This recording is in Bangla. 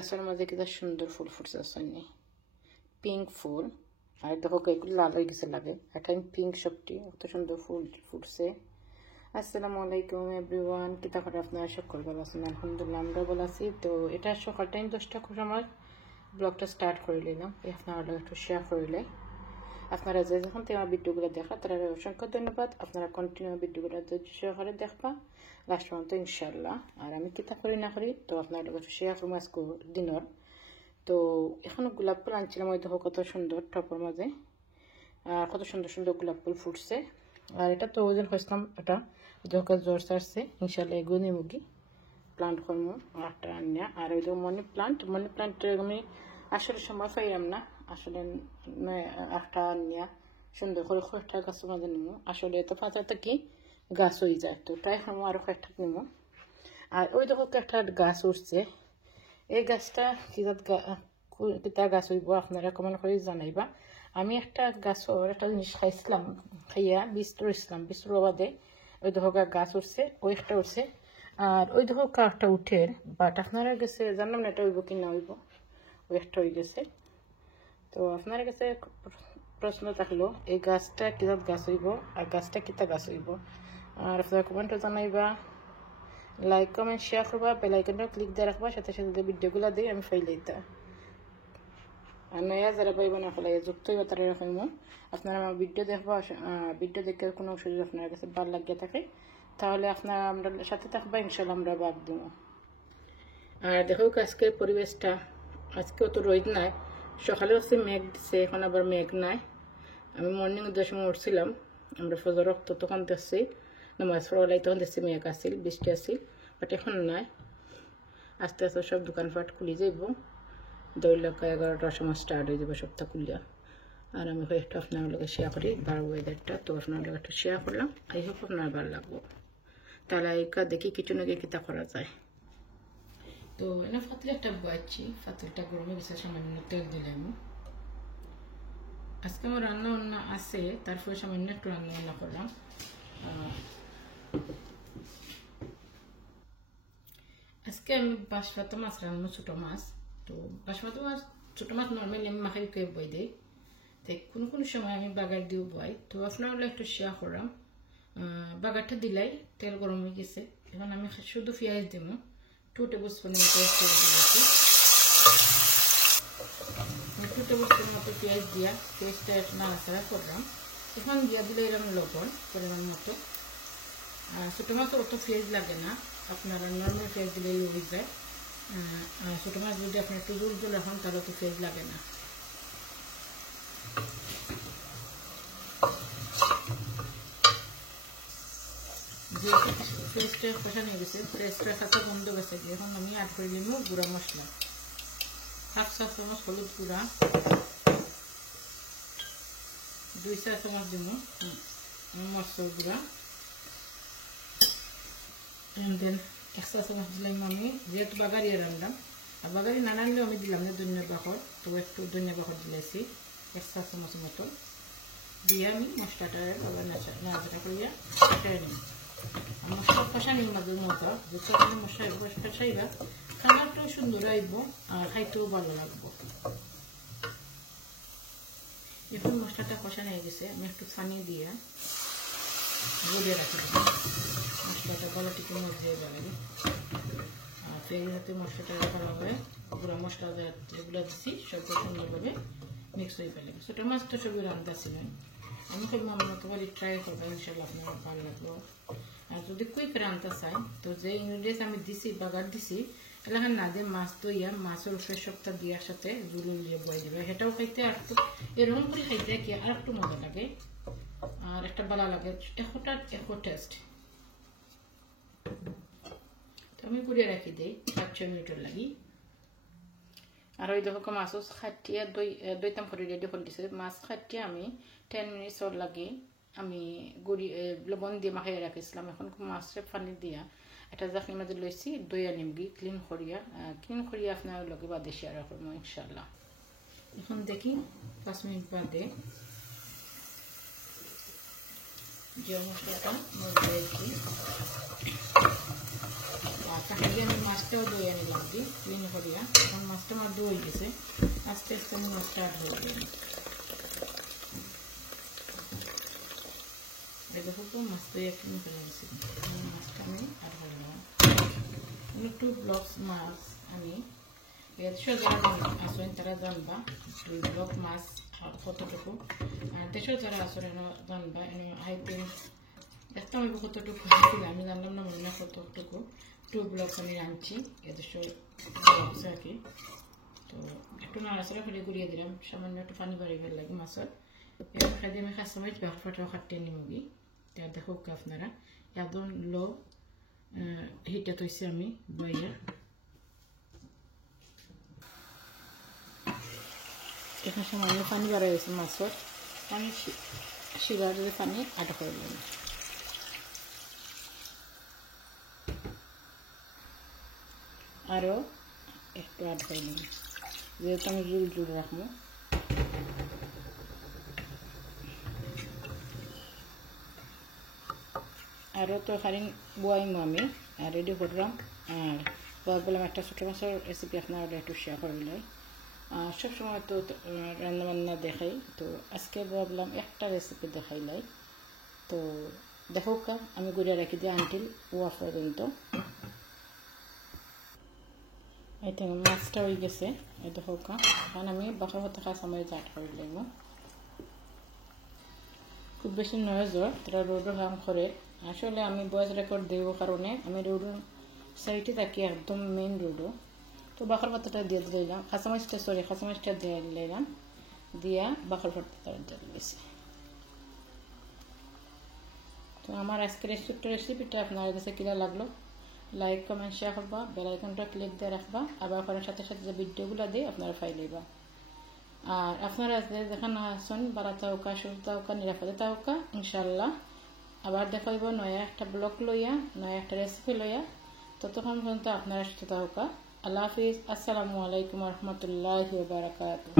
গাছের মাঝে কিতা সুন্দর ফুল ফুটছে আসেনি, পিঙ্ক ফুল। আর দেখো এগুলো লাল হয়ে গেছে লাগে, একটা পিঙ্ক সবটি কত সুন্দর ফুল ফুটছে। আসসালামু আলাইকুম এভরিওয়ান, কিতা করে আপনারা সকল ভালো আছেন? আলহামদুলিল্লাহ আমরা ভালো আছি। তো এটা সকাল টাইম 10টার সময় ব্লগটা স্টার্ট করে নিলাম, আপনারা একটু শেয়ার করলে। আপনারা যে যখন আমার ভিডিওগুলো দেখা তারা অসংখ্য ধন্যবাদ। আপনারা কন্টিনিউ ভিডিওগুলো ধৈর্য সহকারে দেখবা লাস্ট পর্যন্ত ইনশাল্লাহ। আর আমি কিতা করি না করি তো আপনার একটু শেয়ার করবো আজকে দিনের। তো এখন গোলাপ ফুল আনছিলাম, ওই দেখো কত সুন্দর টপের মাঝে আর কত সুন্দর সুন্দর গোলাপ ফুল ফুটছে। আর এটা তো ওজন হয়েছিলাম, এটা দেখো জ্বর ছাড়ছে, ইনশাল্লাহ এগুলো মুগি প্লান্ট করবো একটা আনিয়া। আর ওই দেখো মানি প্লান্ট আমি আসলে সময় পাইলাম না, আসলে একটা আনিয়া সুন্দর করে কয়েকটা গাছের মাঝে নিবো। আসলে তো পাতাটা কি গাছ হয়ে যায়, তো তাই আমি আরো কয়েকটা নিবো। আর ওই দেখো একটা গাছ উঠছে, এই গাছটা কিতা গাছ হইব আপনারা কমেন্ট করে জানাইবা। আমি একটা গাছর একটা জিনিস খাইছিলাম, খাইয়া বিস্তর বাদে ওই দেখো গাছ উঠছে, ওই একটা উঠছে। আর ওই দেখো একটা উঠের বাট আপনারা গেছে জানলাম না এটা হইব কি না হইব, ওই একটা হয়ে গেছে। তো আপনার কাছে প্রশ্ন থাকলো এই গাছটা কিতা গাছ হইব আর গাছটা কিতা গাছ হইব। আর আপনারা কমেন্টে জানাইবা, লাইক কমেন্ট শেয়ার করবা, বেল আইকনটা ক্লিক দিয়ে রাখবা, সাথে সাথে ভিডিওগুলো দিই আমি ফাইলে দিতা। আর নয়া যারা পাইব না ফেলাই যুক্ত হইবা তারা রাখবো। আপনারা আমার ভিডিও দেখবা, ভিডিও দেখে কোনো সুযোগ আপনার কাছে ভালো লাগিয়ে থাকে তাহলে আপনারা আমরা সাথে থাকবা, ইনশাল্লাহ আমরা ভাগ দিব। আর দেখো আজকে পরিবেশটা, আজকে অত রোদ নাই, সকালে হচ্ছে মেঘ দিচ্ছে, এখন আবার মেঘ নাই। আমি মর্নিং 10 সময় উঠছিলাম, আমরা ফজর রক্ত তখন দেখছি নামাজ পড়ালাই, তখন দেখছি মেঘ আসছিল, বৃষ্টি আসছিল, বাট এখন নাই। আস্তে আস্তে সব দোকানপাট খুলে যাইব, 11টার সময় স্টার্ট হয়ে যাবে সপ্তাহ খুলিয়া। আর আমি একটু আপনার লোক শেয়ার করি বার ওয়েদারটা, তো আপনার লোক একটু শেয়ার করলাম, এই হোক আপনার ভালো লাগবো। তাহলে এইকা দেখি কিছু নাকি কিতা করা যায়। তো এনে ফাতলে একটা বয়াচ্ছি, ফাতলটা গরমে গেছে, সামান্য তেল দিলাম। আজকে আমার রান্না বান্না আছে, তারপরে সামান্য একটু রান্না বান্না করলাম। আজকে আমি বাঁশপাতা মাছ রান্না, ছোটো মাছ। তো বাঁশপাতা মাছ ছোটো মাছ নর্মালি আমি মাখাই কে বই দিই, তাই কোনো সময় আমি বাগার দিয়েও বই। তো আপনারা একটু শেয়ার করলাম, বাগারটা দিলাই তেল গরম হয়ে গেছে। এখন আমি শুধু পেঁয়াজ দিব, 2 টেবিল স্পুন পেঁয়াজ দিয়েছি, 2 টেবিল স্পুন মতো পেঁয়াজ দিয়া পেঁয়াজটা নাড়াচাড়া করলাম। এখন দিয়া দিলে এরকম লবণ পরিমাণ মতো। আর ছোটো মাছ অত পেঁয়াজ লাগে না, আপনারা নর্মাল পেঁয়াজ দিলেই হয়ে যায়। আর ছোটো মাছ যদি আপনার একটু জল রাখেন তাহলে তো পেঁয়াজ লাগে না। যেহেতু পেঁয়াজটা কষা নিয়ে গেছে, পেঁয়াজটা কাঁচা বন্ধ গেছে, এখন আমি অ্যাড করে নিব গুঁড়া মশলা। 1/2 চা চামচ হলুদ গুঁড়া, 2 চা চামচ দিব মরচর গুঁড়া, দেন 1 চা চামচ দিলাম আমি, যেহেতু বাগারিয়ে রান্নাম। আর বাগারি না রানলেও আমি দিলাম না ধনিয়া বাখর, তো একটু ধনিয়া বাখর দিলেছি 1 চা চামচ মতো দিয়ে আমি মশলাটা আবার নাড়াচাড়া করিয়া কাটাই নিই। আর মশলা কষানির মাঝে মজা, যেহেতু মশলা কষাইবা কালারটাও সুন্দর আসবো আর খাইতেও ভালো লাগবো। এখন মশলাটা কষানো হয়ে গেছে, আমি একটু পানি দিয়ে গলিয়ে রাখি, মশলাটা গলা টিকে মজিয়ে যাবে। আর পেঁয়াজ যাতে মশলাটা ভালো হয়, গুঁড়া মশলা যেগুলো দিচ্ছি সবগুলো সুন্দরভাবে মিক্স হয়ে ফেলে। ছোটো মাছ তো সবই রান্না ছিলেন, আমি খুব মন মতো করে ট্রাই করবো, ইনশাল্লাহ আপনার ভালো লাগলো। আর যদি কুইক রান্না চাই তো যে ইনগ্রিডিয়েন্টস আমি দিছি বাগার দিছি এলাকার না দিয়ে মাছ দইয়া মাছের উপরে সবটা দিয়ার সাথে জুলুল দিয়ে বয়ে দেবে, সেটাও খাইতে আর একটু এরকম করে খাইতে কি আর একটু মজা লাগে আর একটা ভালো লাগে, একো টেস্ট। তো আমি পুড়িয়ে রাখি দিই 5-6 মিনিটের লাগি। আর ওই দেখো মাছও খাটিয়া দইতাম করে রেডি করে দিছে, মাছ খাটিয়া আমি 10 মিনিটস লাগি আমি লবণ দিয়ে মাখিয়ে রাখিছিলাম। এখন মাছের পানি দিয়া একটা জাফির মধ্যে লইছি, দই আনিমগি ক্লিন করিয়া আপনার লগে বাদে শেয়ার করবো ইনশাল্লাহ। এখন দেখি 5 মিনিট বাদে যে মশলাটা দিয়েছি তাহলে আমি মাছটাও দইয়া নিলাম কি ক্লিন করিয়া এখন মাছটা আমার দই গেছে আস্তে আস্তে আমি মাছটা আট হয়ে গেলাম দেখো তো মাছ দইয়া ক্লিন করে গেছি মাছটা আমি আট হয়ে গেলাম 2 ব্লকস মাছ আমি দেড়শো যারা আসেন তারা জানবা 2 ব্লক মাছ কতটুকু আর দেড়শো যারা আসলে জানবা হাই প্রিন্স দেখতে আমি কতটুকু আমি জানলাম না মনে না কতটুকু 2 ব্লক আমি রাঁধছি দেড়শো ব্লকস আর কি তো একটু নাড়াচাড়া ফেলে গুড়িয়ে দিলাম সামান্য একটু পানি বাড়িয়ে ফেল লাগে মাছের এবার খাই দিয়ে আমি খাস সময় ব্যাপারটাও খাটিয়ে নিমগি তার দেখো আপনারা একদম লো হিটে তৈছি আমি বইয়া এখানে সামান্য পানি বাড়াই গেছে মাছের পানি শিরার পানি আটা করে দিলাম আরও একটু আট করে দিলাম যেহেতু আমি জুল জুল রাখবো আরও তো খালি বয়াইমো আমি আর রেডি করলাম আর বললাম একটা ছোটো মাছের রেসিপি আপনারা একটু শেয়ার করলেন সবসময় তো রান্নাবান্না দেখাই তো আজকে ভাবলাম একটা রেসিপি দেখাইলাই তো দেখো কা আমি গুড়িয়া রেখে দিই আনটিল ওয়া পর্যন্ত এই তো মাছটা হয়ে গেছে এই দেখো কা কারণ আমি বাসার হতে খাওয়া সময় জাট করলাম খুব বেশি নয়েজ হয় তারা রোডও কাম করে আসলে আমি ভয়েস রেকর্ড দেব কারণে আমি রোডের সাইডে থাকি একদম মেইন রোডও তো বাকর পাতাটা দিয়ে দিলাম খাসামাছটা দিয়ে দিলাম দিয়া বাকর পাতাটা দিয়ে দিয়েছি তো আমার আজকের রেসিপিটা আপনার কাছে কিলা লাগলো লাইক কমেন্ট শেয়ার করবা বেল আইকনটা ক্লিক দিয়ে রাখবা আবার করার সাথে সাথে যে ভিডিওগুলো দিই আপনারা ফাইল লইবা আর আপনারা যেখানে আসুন বাড়াতে হোকা সুস্থ হোকা নিরাপদে হোকা ইনশাল্লাহ আবার দেখা হইব নয়া একটা ব্লগ লইয়া নয়া একটা রেসিপি লইয়া ততক্ষণ পর্যন্ত আপনারা সুস্থ হোকা আল্লাহ হাফিজ আসসালামু আলাইকুম রহমতুল্লাহি ওয়া বারাকাতুহু